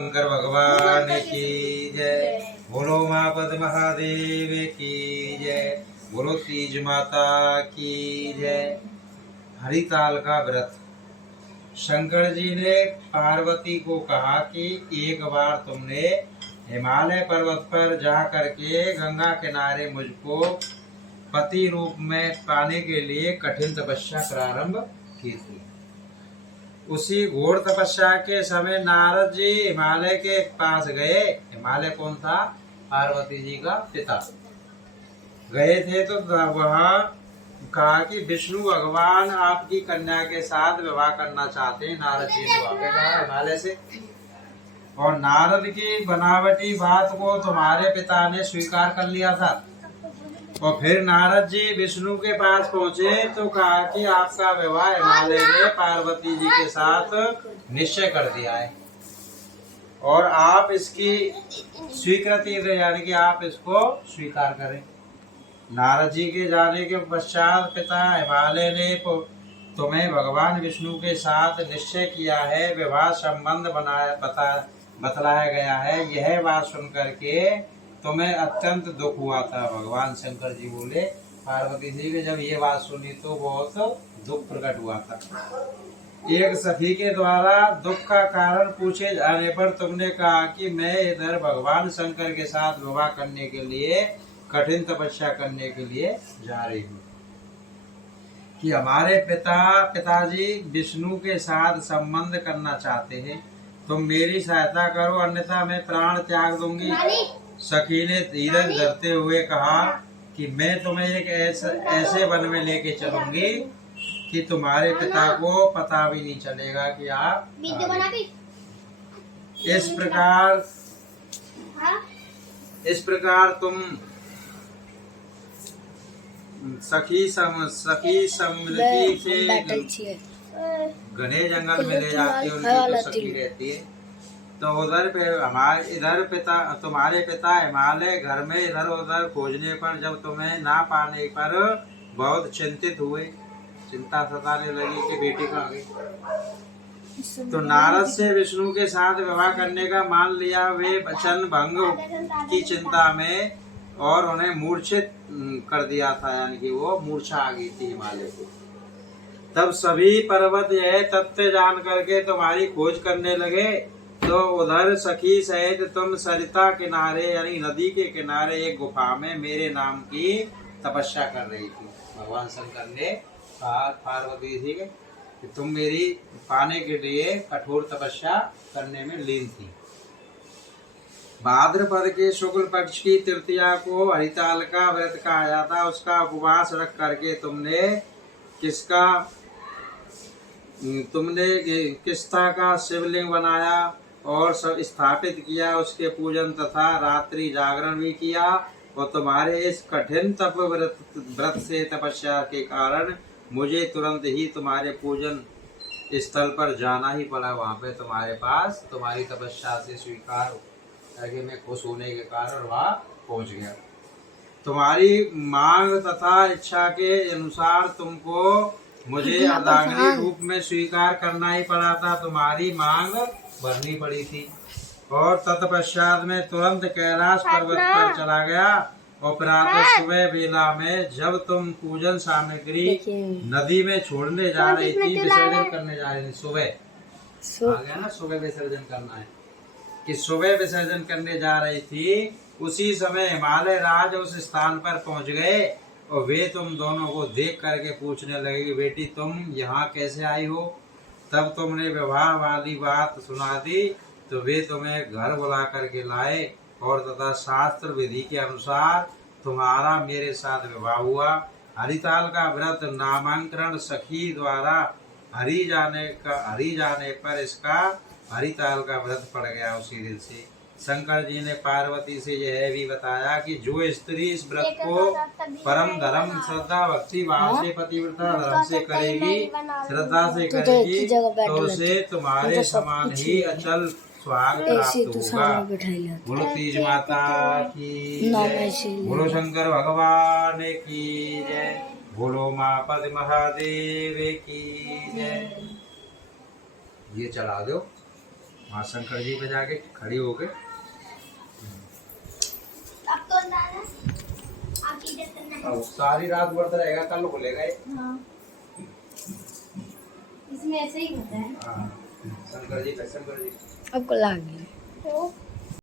शंकर भगवान की जय। बोलो माँ पद महादेव की जय। बोलो तीज माता की जय। हरिताल का व्रत। शंकर जी ने पार्वती को कहा कि एक बार तुमने हिमालय पर्वत पर जा करके गंगा किनारे मुझको पति रूप में पाने के लिए कठिन तपस्या प्रारंभ की थी। उसी घोर तपस्या के समय नारद जी हिमालय के पास गए। हिमालय कौन था? पार्वती जी का पिता। गए थे तो वहाँ कहा कि विष्णु भगवान आपकी कन्या के साथ विवाह करना चाहते हैं। नारद जी ने वहाँ पे कहा हिमालय से, और नारद की बनावटी बात को तुम्हारे पिता ने स्वीकार कर लिया था। और फिर नारद जी विष्णु के पास पहुँचे तो कहा कि आपका विवाह हिमालय ने पार्वती जी के साथ निश्चय कर दिया है और आप इसकी स्वीकृति दें, यानी कि आप इसको स्वीकार करें। नारद जी के जाने के पश्चात पिता हिमालय ने तुम्हें भगवान विष्णु के साथ निश्चय किया है, विवाह संबंध बतलाया गया है। यह बात सुन करके तुम्हें अत्यंत दुख हुआ था। भगवान शंकर जी बोले पार्वती जी ने जब ये बात सुनी तो बहुत दुख प्रकट हुआ था। एक सखी के द्वारा दुख का कारण पूछे जाने पर तुमने कहा कि मैं इधर भगवान शंकर के साथ विवाह करने के लिए कठिन तपस्या करने के लिए जा रही हूँ, कि हमारे पिताजी विष्णु के साथ संबंध करना चाहते हैं। तुम मेरी सहायता करो, अन्यथा मैं प्राण त्याग दूंगी। सखी ने धीरज धरते हुए कहा कि मैं तुम्हें एक ऐसे वन में लेके चलूंगी कि तुम्हारे पिता को पता भी नहीं चलेगा कि आप इस प्रकार तुम सखी समृद्धि से घने जंगल में ले जाती है। उनकी तो सखी रहती है। तो उधर पे तुम्हारे पिता हिमालय घर में इधर उधर खोजने पर जब तुम्हें ना पाने पर बहुत चिंतित हुए, चिंता सताने लगी कि बेटी कहाँ गई। तो नारद से विष्णु के साथ विवाह करने का मान लिया। वे वचन भंग की चिंता में और उन्हें मूर्छित कर दिया था, यानी कि वो मूर्छा आ गई थी हिमालय को। तब सभी पर्वत यह तथ्य जान करके तुम्हारी खोज करने लगे। तो उधर सखी सहित तुम सरिता किनारे यानी नदी के किनारे एक गुफा में मेरे नाम की तपस्या कर रही थी। भगवान शंकर ने कहा पार्वती जी कि तुम मेरी पाने के लिए कठोर तपस्या करने में लीन थी। भाद्रपद के शुक्ल पक्ष की तृतीया को हरिताल का व्रत कहा जाता। उसका उपवास रख करके तुमने किस्ता का शिवलिंग बनाया और सब स्थापित किया। उसके पूजन तथा रात्रि जागरण भी किया। और तुम्हारे इस कठिन तप व्रत से तपस्या के कारण मुझे तुरंत ही तुम्हारे पूजन स्थल पर जाना ही पड़ा। वहाँ पे तुम्हारे पास तुम्हारी तपस्या से स्वीकार करके मैं खुश होने के कारण वहाँ पहुँच गया। तुम्हारी मांग तथा इच्छा के अनुसार तुमको मुझे अर्धांगिनी रूप में स्वीकार करना ही पड़ा था। तुम्हारी मांग भरनी पड़ी थी। और तत्पश्चात में तुरंत कैलाश पर्वत पर चला गया। और प्रातः सुबह बेला में जब तुम पूजन सामग्री नदी में छोड़ने जा रही थी, विसर्जन करने जा रही थी, सुबह आ गया ना, सुबह विसर्जन करना है, कि सुबह विसर्जन करने जा रही थी, उसी समय हिमालय राज उस स्थान पर पहुंच गए। और वे तुम दोनों को देख करके पूछने लगे कि बेटी तुम यहाँ कैसे आई हो। तब तुमने विवाह वाली बात सुना दी तो वे तुम्हें घर बुला करके लाए और तथा शास्त्र विधि के अनुसार तुम्हारा मेरे साथ विवाह हुआ। हरिताल का व्रत नामांकन सखी द्वारा हरि जाने पर इसका हरिताल का व्रत पड़ गया। उसी दिन से शंकर जी ने पार्वती से यह भी बताया कि जो स्त्री इस व्रत को परम धर्म श्रद्धा भक्ति भाव से पतिव्रता धर्म से करेगी, श्रद्धा से करेगी, तो उसे तुम्हारे समान ही अचल सुहाग प्राप्त होगा। बोलो तीज माता की जय। बोलो शंकर भगवान की जय। बोलो माँ पद महादेव की जय। ये चला दो। हाँ शंकर जी पे जाके खड़ी हो गए। अब तो अंदाजा आप इधर करना है। अब सारी रात व्रत रहेगा, कल खुलेगा ये। हाँ इसमें ऐसे ही होता है। हाँ शंकर जी पे, शंकर जी आपको लाग गया। तो